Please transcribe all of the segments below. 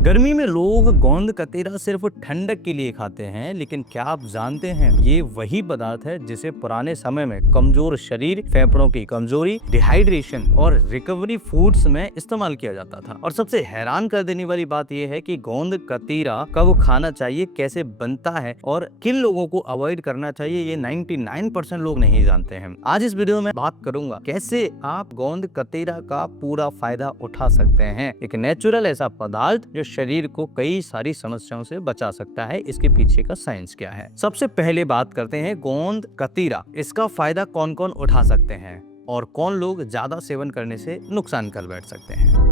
गर्मी में लोग गोंद कतीरा सिर्फ ठंडक के लिए खाते हैं, लेकिन क्या आप जानते हैं ये वही पदार्थ है जिसे पुराने समय में कमजोर शरीर, फेफड़ों की कमजोरी, डिहाइड्रेशन और रिकवरी फूड्स में इस्तेमाल किया जाता था। और सबसे हैरान कर देने वाली बात यह है कि गोंद कतीरा कब खाना चाहिए, कैसे बनता है और किन लोगों को अवॉइड करना चाहिए, ये 99% लोग नहीं जानते हैं। आज इस वीडियो में बात करूंगा कैसे आप गोंद कतीरा का पूरा फायदा उठा सकते हैं। एक नेचुरल ऐसा पदार्थ जो शरीर को कई सारी समस्याओं से बचा सकता है। इसके पीछे का साइंस क्या है? सबसे पहले बात करते हैं गोंद कतीरा। इसका फायदा कौन कौन उठा सकते हैं और कौन लोग ज्यादा सेवन करने से नुकसान कर बैठ सकते हैं।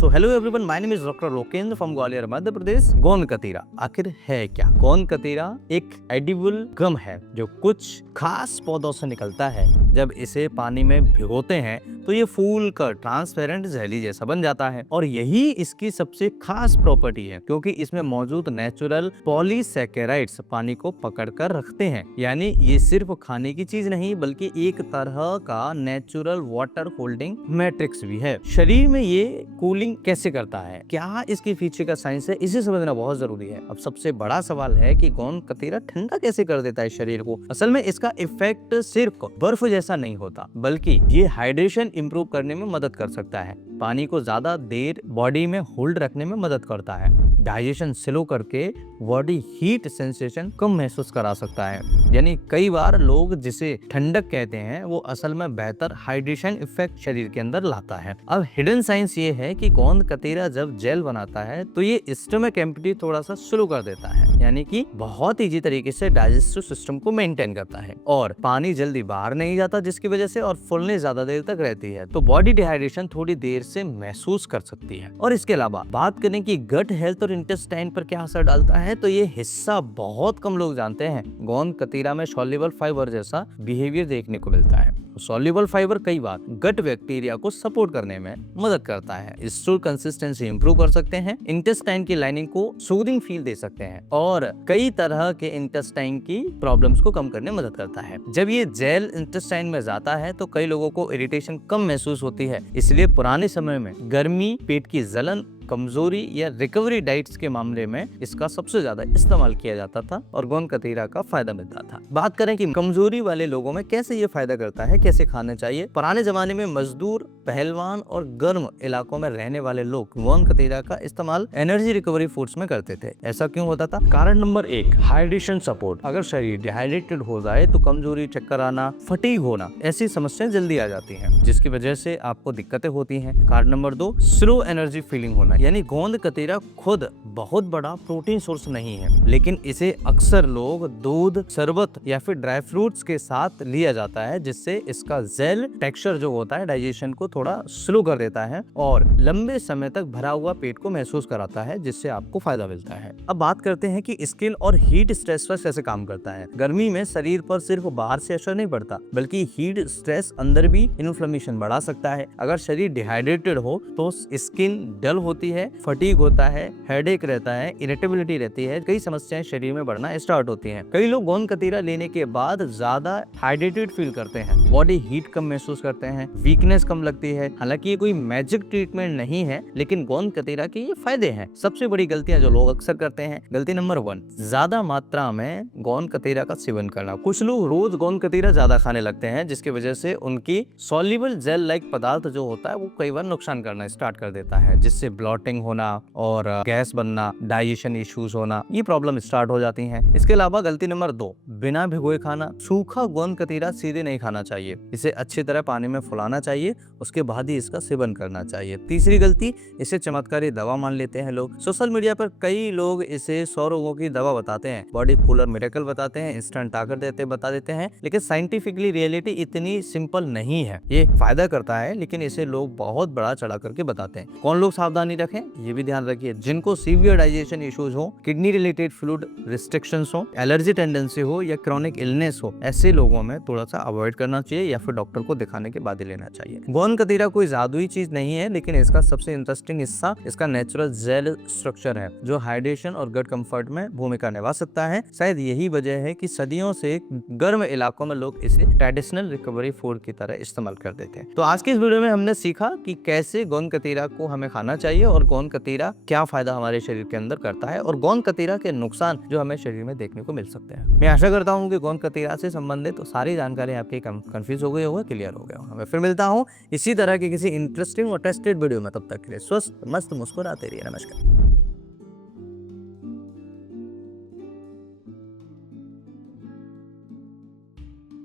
तो hello everyone, my name is doctor Lokendra from Gwalior Madhya Pradesh. गोंद कतीरा आखिर है क्या? गोंद कतीरा एक एडिबल गम है जो कुछ खास पौधों से निकलता है। जब इसे पानी में भिगोते हैं तो ये फूल कर ट्रांसपेरेंट जेली जैसा बन जाता है और यही इसकी सबसे खास प्रॉपर्टी है, क्योंकि इसमें मौजूद नेचुरल पॉलीसैकेराइड्स पानी को पकड़ कर रखते हैं। यानी ये सिर्फ खाने की चीज नहीं बल्कि एक तरह का नेचुरल वाटर होल्डिंग मैट्रिक्स भी है। शरीर में ये कूलिंग कैसे करता है, क्या इसके पीछे का साइंस है, इसे समझना बहुत जरूरी है। अब सबसे बड़ा सवाल है कि गोंद कतीरा ठंडा कैसे कर देता है शरीर को। असल में इसका इफेक्ट सिर्फ बर्फ जैसा नहीं होता, बल्कि ये हाइड्रेशन इंप्रूव करने में मदद कर सकता है, पानी को ज्यादा देर बॉडी में होल्ड रखने में मदद करता है, डाइजेशन स्लो करके बॉडी हीट सेंसेशन कम महसूस करा सकता है। यानी कई बार लोग जिसे ठंडक कहते हैं वो असल में बेहतर हाइड्रेशन इफेक्ट शरीर के अंदर लाता है। अब हिडन साइंस ये है कि गोंद कतीरा जब जेल बनाता है तो ये स्टमक एम्प्टी थोड़ा सा स्लो कर देता है, यानी कि बहुत इजी तरीके से डाइजेस्टिव सिस्टम को मेंटेन करता है और पानी जल्दी बाहर नहीं जाता, जिसकी वजह से और फुलनेस ज्यादा देर तक रहती है, तो बॉडी डिहाइड्रेशन थोड़ी देर से महसूस कर सकती है। और इसके अलावा बात करें कि गट हेल्थ और इंटेस्टाइन पर क्या असर डालता है, तो ये हिस्सा बहुत कम लोग जानते हैं। गोंद कतीरा में सॉल्युबल फाइबर जैसा बिहेवियर देखने को मिलता है। सॉल्युबल फाइबर कई बार गट बैक्टीरिया को सपोर्ट करने में मदद करता है, स्टूल कंसिस्टेंसी इंप्रूव कर सकते हैं, इंटेस्टाइन की लाइनिंग को सूदिंग फील दे सकते हैं और कई तरह के इंटेस्टाइन की प्रॉब्लम्स को कम करने में मदद करता है। जब ये जेल इंटेस्टाइन में जाता है तो कई लोगों को इरिटेशन कम महसूस होती है। इसलिए पुराने समय में गर्मी, पेट की जलन, कमजोरी या रिकवरी डाइट्स के मामले में इसका सबसे ज्यादा इस्तेमाल किया जाता था और गोंद कतीरा का फायदा मिलता था। बात करें कि कमजोरी वाले लोगों में कैसे ये फायदा करता है, कैसे खाना चाहिए। पुराने जमाने में मजदूर, पहलवान और गर्म इलाकों में रहने वाले लोग गोंद कतीरा का इस्तेमाल एनर्जी रिकवरी फूड्स में करते थे। ऐसा क्यों होता था? कारण नंबर 1, हाइड्रेशन सपोर्ट। अगर शरीर डिहाइड्रेटेड हो जाए तो कमजोरी, चक्कर आना, फटीग होना, ऐसी समस्याएं जल्दी आ जाती हैं, जिसकी वजह से आपको दिक्कतें होती हैं। कारण नंबर 2, स्लो एनर्जी फीलिंग होना। यानी गोंद कतीरा खुद बहुत बड़ा प्रोटीन सोर्स नहीं है, लेकिन इसे अक्सर लोग दूध, शरबत या फिर ड्राई फ्रूट्स के साथ लिया जाता है, जिससे इसका जेल टेक्सचर जो होता है डाइजेशन को थोड़ा स्लो कर देता है और लंबे समय तक भरा हुआ पेट को महसूस कराता है, जिससे आपको फायदा मिलता है। अब बात करते हैं कि स्किन और हीट स्ट्रेस पर कैसे काम करता है। गर्मी में शरीर पर सिर्फ बाहर से असर नहीं पड़ता, बल्कि हीट स्ट्रेस अंदर भी इन्फ्लेमेशन बढ़ा सकता है। अगर शरीर डिहाइड्रेटेड हो तो स्किन डल होती है, फटीग होता है, हेडेक रहता है, इरिटेबिलिटी रहती है, कई समस्याएं शरीर में बढ़ना स्टार्ट होती हैं। कई लोग गोंद कतीरा लेने के बाद ज्यादा हाइड्रेटेड फील करते हैं, बॉडी हीट कम महसूस करते हैं, वीकनेस कम लगती है। हालांकि ये कोई मैजिक ट्रीटमेंट नहीं है, लेकिन गोंद कतीरा के ये फायदे हैं। सबसे बड़ी गलतियां जो लोग अक्सर करते हैं, गलती नंबर 1, ज्यादा मात्रा में गोंद कतीरा का सेवन करना। कुछ लोग रोज गोंद कतीरा ज्यादा खाने लगते हैं, जिसकी वजह से उनकी सॉल्युबल जेल लाइक पदार्थ जो होता है वो कई बार नुकसान करना स्टार्ट कर देता है, जिससे ब्लॉटिंग होना और गैस बनना, डाइजेशन इश्यूज होना, ये प्रॉब्लम स्टार्ट हो जाती हैं। इसके अलावा गलती नंबर 2, बिना भिगोए खाना। सूखा गोंद कतीरा सीधे नहीं खाना चाहिए, इसे अच्छी तरह पानी में फुलाना चाहिए, उसके बाद ही इसका सेवन करना चाहिए। तीसरी गलती, इसे चमत्कारी दवा मान लेते हैं लोग। सोशल मीडिया पर कई लोग इसे 100 रोगों की दवा बताते हैं, बॉडी कूलर मिरेकल बताते हैं, इंस्टेंट ताकत बता देते हैं, लेकिन साइंटिफिकली रियलिटी इतनी सिंपल नहीं है। ये फायदा करता है, लेकिन इसे लोग बहुत बड़ा चढ़ा करके बताते हैं। कौन लोग सावधानी रखें, ये भी ध्यान रखिए। जिनको सीवियर डाइजेशन इश्यूज हो, किडनी रिलेटेड फ्लूइड रिस्ट्रिक्शंस हो, एलर्जी टेंडेंसी हो या क्रोनिक इलनेस हो, ऐसे लोगों में थोड़ा सा अवॉइड करना चाहिए या फिर डॉक्टर को दिखाने के बाद ही लेना चाहिए। गोंद कतीरा कोई जादुई चीज नहीं है, लेकिन इसका सबसे इंटरेस्टिंग हिस्सा इसका नेचुरल जेल स्ट्रक्चर है जो हाइड्रेशन और गट कंफर्ट में भूमिका निभा सकता है। शायद यही वजह है कि सदियों से गर्म इलाकों में लोग इसे ट्रेडिशनल रिकवरी फूड की तरह इस्तेमाल करते थे। तो आज की इस वीडियो में हमने सीखा कि कैसे गोंद कतीरा को हमें खाना चाहिए और गोंद कतीरा क्या फायदा हमारे शरीर के अंदर करता है और गोंद कतीरा के नुकसान जो हमें शरीर में देखने को मिल सकते हैं। मैं आशा करता हूँ कि गोंद कतीरा से संबंधित तो सारी जानकारी आपके कंफ्यूज हो गई होगा, क्लियर हो गया होगा। मैं फिर मिलता हूँ इसी तरह के किसी इंटरेस्टिंग और टेस्टेड वीडियो में, तब तक के लिए स्वस्थ मस्त मुस्कुराते रहिए। नमस्कार।